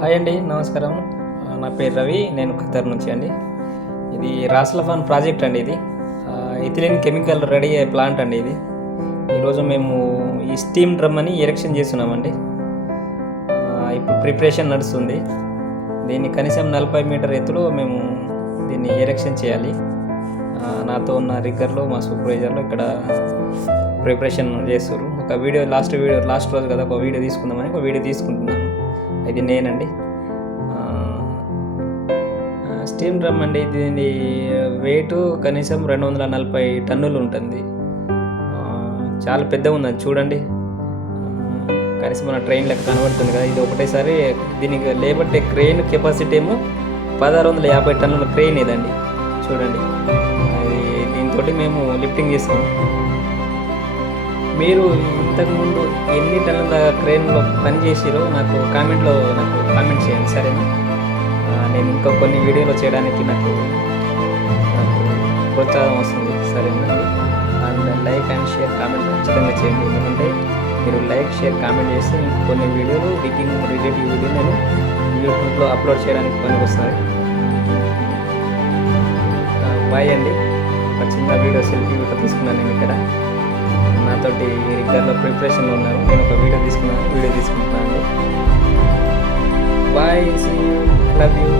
Hi అండి, నమస్కారం. నా పేరు రవి. నేను ఖతర్ నుంచి అండి. ఇది రాస్లఫాన్ ప్రాజెక్ట్ అండి. ఇది ఇథిలిన్ కెమికల్ రెడీ అయ్యే ప్లాంట్ అండి. ఇది ఈరోజు మేము ఈ స్టీమ్ డ్రమ్ అని ఎరెక్షన్ చేస్తున్నామండి. ఇప్పుడు ప్రిపరేషన్ నడుస్తుంది. దీన్ని కనీసం 40 మీటర్ ఎత్తులో మేము దీన్ని ఎరెక్షన్ చేయాలి. నాతో ఉన్న రిగ్గర్లో, మా సూపర్వైజర్లో ఇక్కడ ప్రిపరేషన్ చేస్తారు. ఒక వీడియో లాస్ట్ రోజు కదా, ఒక వీడియో తీసుకుందామని ఒక వీడియో తీసుకుంటున్నాను. ఇది నేనండి. స్టీమ్ డ్రమ్ అండి. దీని వెయిట్ కనీసం 240 టన్నులు ఉంటుంది. చాలా పెద్దగా ఉంది, చూడండి. కనీసం మన ట్రైన్ లెక్క కనబడుతుంది కదా. ఇది ఒకటేసారి దీనికి లేబట్టే క్రెయిన్ కెపాసిటీ ఏమో 1650 టన్నుల క్రెయిన్ ఇదండి. చూడండి, అది దీంతో మేము లిఫ్టింగ్ చేస్తాము. మీరు ఇంతకుముందు ఎన్ని టన్నుల క్రెయిన్లో పని చేసిరో నాకు కామెంట్ చేయండి, సరేనా? నేను ఇంకా కొన్ని వీడియోలు చేయడానికి నాకు ప్రోత్సాహం వస్తుంది, సరేనా? And like and share comment ఖచ్చితంగా చేయండి. ఎందుకంటే మీరు లైక్, షేర్, కామెంట్ చేస్తే కొన్ని వీడియోలు రిలేటివ్ వీడియో నేను యూట్యూబ్లో అప్లోడ్ చేయడానికి పనికి వస్తాయి. బాయ్ అండి. ఒక చిన్న వీడియో సెల్ఫీ తీసుకున్నాను నేను ఇక్కడ. నాతోటి రిగ్గర్లో ప్రిపరేషన్లో ఉన్నారు. నేను ఒక వీడియో తీసుకుంటున్నాను అండి. Bye, see you, love you.